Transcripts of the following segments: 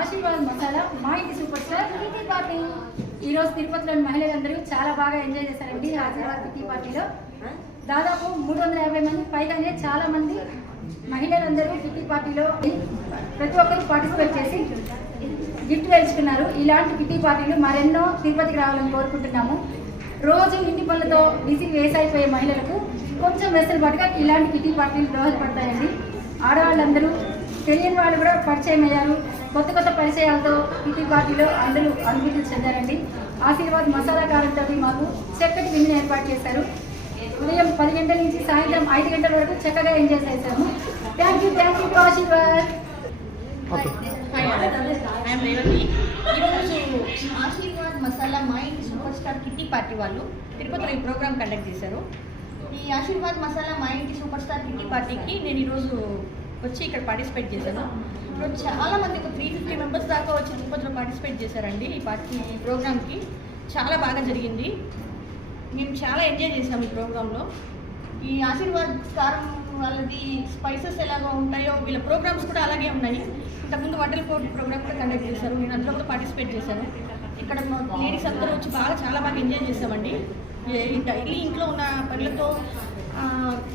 ఆశీర్వాద్ మసాలా మా ఇంటి super star kitty party. ఈరోజు తిరుపతిలోని మహిళలందరూ చాలా బాగా ఎంజాయ్ చేశారండి. ఆశీర్వాద్ కిటీ పార్టీలో దాదాపు 350 మంది పైగానే చాలా మంది మహిళలందరూ కిటీ పార్టీలో ప్రతి ఒక్కరు పార్టిసిపేట్ చేసి గిఫ్ట్ గెలుచుకున్నారు. ఇలాంటి కిటీ పార్టీలు మరెన్నో తిరుపతికి రావాలని కోరుకుంటున్నాము. రోజు ఇంటి పనులతో బిజీ వేసైపోయే మహిళలకు కొంచెం వెసులుబాటుగా ఇలాంటి కిటీ పార్టీలు దోహదపడతాయండి. ఆడవాళ్ళందరూ తెలియని వాళ్ళు కూడా పరిచయం అయ్యారు. కొత్త కొత్త పరిచయాలతో కిటీ పార్టీలో అందరూ అనుభూతి చెందారండి. ఆశీర్వాద్ మసాలా కారంతో మాకు చక్కటి విందుని ఏర్పాటు చేశారు. ఉదయం 10 గంటల నుంచి సాయంత్రం 5 గంటల వరకు చక్కగా ఎంజాయ్ చేశాము. Thank you to Aashirvaad. ఈరోజు ఆశీర్వాద్ మసాలా మా ఇంటి సూపర్ స్టార్ కిట్టి పార్టీ వాళ్ళు తిరుపతిలో ఈ ప్రోగ్రామ్ కండక్ట్ చేశారు. ఈ ఆశీర్వాద్ మసాలా మా ఇంటి సూపర్ స్టార్ కిట్టి పార్టీకి నేను ఈరోజు వచ్చి ఇక్కడ పార్టిసిపేట్ చేశాను. ఇప్పుడు చాలా మంది ఒక 350 మెంబర్స్ దాకా వచ్చి తిరుపతిలో పార్టిసిపేట్ చేశారండి. ఈ ప్రోగ్రామ్కి చాలా బాగా జరిగింది. మేము చాలా ఎంజాయ్ చేసాము ఈ ప్రోగ్రాంలో. ఈ ఆశీర్వాద్ కారం వాళ్ళది స్పైసెస్ ఎలాగో ఉంటాయో వీళ్ళ ప్రోగ్రామ్స్ కూడా అలాగే ఉన్నాయి. ఇంతకుముందు వంటల పోటీ ప్రోగ్రామ్ కూడా కండక్ట్ చేశారు. నేను అందులో కూడా పార్టిసిపేట్ చేశాను. ఇక్కడ లేడీస్ అందరూ వచ్చి చాలా బాగా ఎంజాయ్ చేసామండి. డైలీ ఇంట్లో ఉన్న పనులతో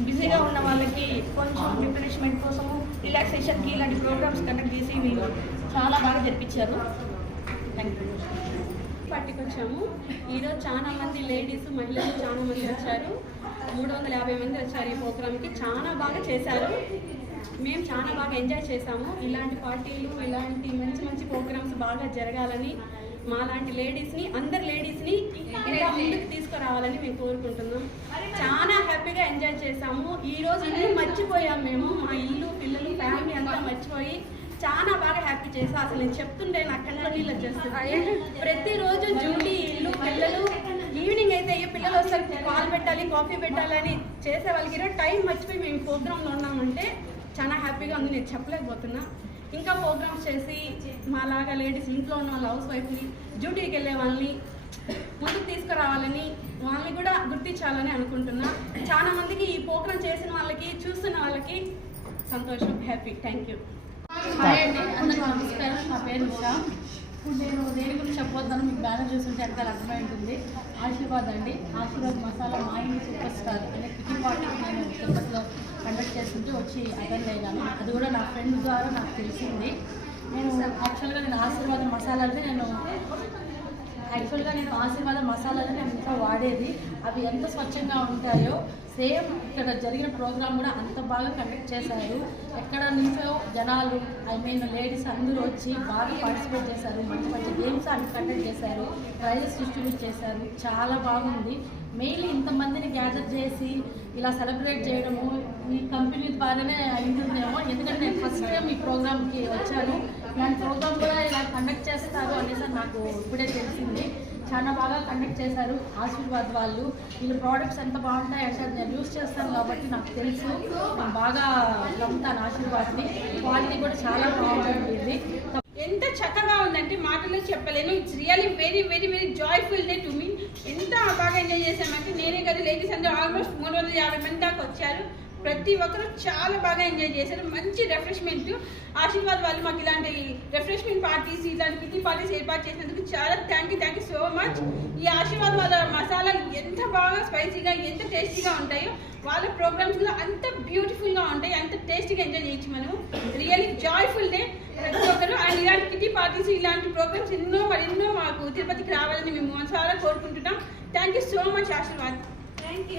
బిజీగా ఉన్న వాళ్ళకి కొంచెం రిఫ్రెష్మెంట్ కోసము రిలాక్సేషన్కి ఇలాంటి ప్రోగ్రామ్స్ కండక్ట్ చేసి వీళ్ళు చాలా బాగా జరిపించారు. Thank you. పార్టీకి వచ్చాము. ఈరోజు చాలా మంది లేడీస్ మహిళలు చాలా మంది వచ్చారు. 350 మంది వచ్చారు ఈ ప్రోగ్రామ్కి. చాలా బాగా చేశారు. మేము చాలా బాగా ఎంజాయ్ చేసాము. ఇలాంటి పార్టీలు ఇలాంటి మంచి మంచి ప్రోగ్రామ్స్ బాగా జరగాలని మా లాంటి లేడీస్ని అందరు లేడీస్ని ఇంకా ముందుకు తీసుకురావాలని మేము కోరుకుంటున్నాం. చాలా హ్యాపీగా ఎంజాయ్ చేసాము. ఈరోజు ఇల్లు మర్చిపోయాము మేము. మా ఇల్లు పిల్లలు ఫ్యామిలీ అంతా మర్చిపోయి చాలా బాగా హ్యాపీ చేసాం. అసలు నేను చెప్తుంటే నాకు కళ్ళ నీళ్ళు వచ్చేస్తున్నాయి. ప్రతిరోజు డ్యూటీ ఇల్లు పిల్లలు ఈవినింగ్ అయితే అయ్యో పిల్లలు వస్తారు పాలు పెట్టాలి కాఫీ పెట్టాలని చేసే వాళ్ళకి ఈరోజు టైం మర్చిపోయి మేము ప్రోగ్రాంలో ఉన్నామంటే చాలా హ్యాపీగా ఉంది. నేను చెప్పలేకపోతున్నా. ఇంకా ప్రోగ్రామ్స్ చేసి మాలాగా లేడీస్ ఇంట్లో ఉన్న వాళ్ళ హౌస్ వైఫ్ని డ్యూటీకి వెళ్ళే వాళ్ళని ముందుకు తీసుకురావాలని వాళ్ళని కూడా గుర్తించాలని అనుకుంటున్నా. చాలా మందికి ఈ ప్రోగ్రామ్ చేసిన వాళ్ళకి చూస్తున్న వాళ్ళకి సంతోషం హ్యాపీ. Thank you. హాయ్ అండి, అందరికీ నమస్కారం. నా పేరు ఉషా. ఇప్పుడు నేను దేని గురించి చెప్పొద్దాను, మీకు బ్యానర్ చూస్తుంటే వెనకాల అర్థమై ఉంటుంది. ఆశీర్వాద్ అండి. ఆశీర్వాద్ మసాలా మా ఇంటి సూపర్ స్టార్ అనే కిటీ పార్టీకి నేను తిరుపతిలో కండక్ట్ చేస్తుంటే వచ్చి అటెండ్ అయ్యాను. అది కూడా నా ఫ్రెండ్ ద్వారా నాకు తెలిసింది. నేను ఆశీర్వాద మసాలాలని నేను ఆశీర్వాద మసాలాలని నేను ఇంకా వాడేది. అవి ఎంత స్వచ్ఛంగా ఉంటాయో సేమ్ ఇక్కడ జరిగిన ప్రోగ్రామ్ కూడా అంత బాగా కండక్ట్ చేశారు. ఎక్కడ నుంచో జనాలు లేడీస్ అందరూ వచ్చి బాగా పార్టిసిపేట్ చేశారు. మంచి మంచి గేమ్స్ అన్ని కండక్ట్ చేశారు. ప్రైజెస్ డిస్ట్రిబ్యూట్ చేశారు. చాలా బాగుంది. మెయిన్లీ ఇంతమందిని గ్యాదర్ చేసి ఇలా సెలబ్రేట్ చేయడము ఈ కంపెనీ ద్వారానే అయింటుందేమో. ఎందుకంటే నేను ఫస్ట్ టైం ఈ ప్రోగ్రామ్కి వచ్చాను. ఇలాంటి ప్రోగ్రామ్ కూడా ఇలా కండక్ట్ చేస్తారు అనేసి నాకు ఇప్పుడే తెలిసింది. చాలా బాగా కండక్ట్ చేశారు ఆశీర్వాద్ వాళ్ళు. వీళ్ళ ప్రోడక్ట్స్ ఎంత బాగుంటాయి అంటే నేను యూజ్ చేస్తాను కాబట్టి నాకు తెలుసు. నేను బాగా నమ్ముతాను ఆశీర్వాద్ని. క్వాలిటీ కూడా చాలా బాగుంటుంది. ఎంత చక్కగా ఉందంటే మాటల్లో చెప్పలేను. It's really very very very joyful day to me. ఎంత బాగా ఎంజాయ్ చేసామంటే నేనే కదా లేడీస్ అందరూ ఆల్మోస్ట్ 350 మంది దాకా వచ్చారు. ప్రతి ఒక్కరు చాలా బాగా ఎంజాయ్ చేశారు. మంచి రిఫ్రెష్మెంట్. ఆశీర్వాద్ వాళ్ళు మాకు ఇలాంటి రిఫ్రెష్మెంట్ పార్టీస్ ఇలాంటి కిటీ పార్టీస్ ఏర్పాటు చేసినందుకు చాలా థ్యాంక్ యూ సో మచ్. ఈ ఆశీర్వాద్ వాళ్ళ మసాలాలు ఎంత బాగా స్పైసీగా ఎంత టేస్టీగా ఉంటాయో వాళ్ళ ప్రోగ్రామ్స్ కూడా అంత బ్యూటిఫుల్గా ఉంటాయి. అంత టేస్టీగా ఎంజాయ్ చేయొచ్చు మనం. రియల్లీ జాయ్ఫుల్ డే ప్రతి ఒక్కరు. అండ్ ఇలాంటి కిటీ పార్టీస్ ఇలాంటి ప్రోగ్రామ్స్ మరెన్నో మాకు తిరుపతికి రావాలని మేము మనసారా కోరుకుంటున్నాం. Thank you so much Aashirvaad. Thank you.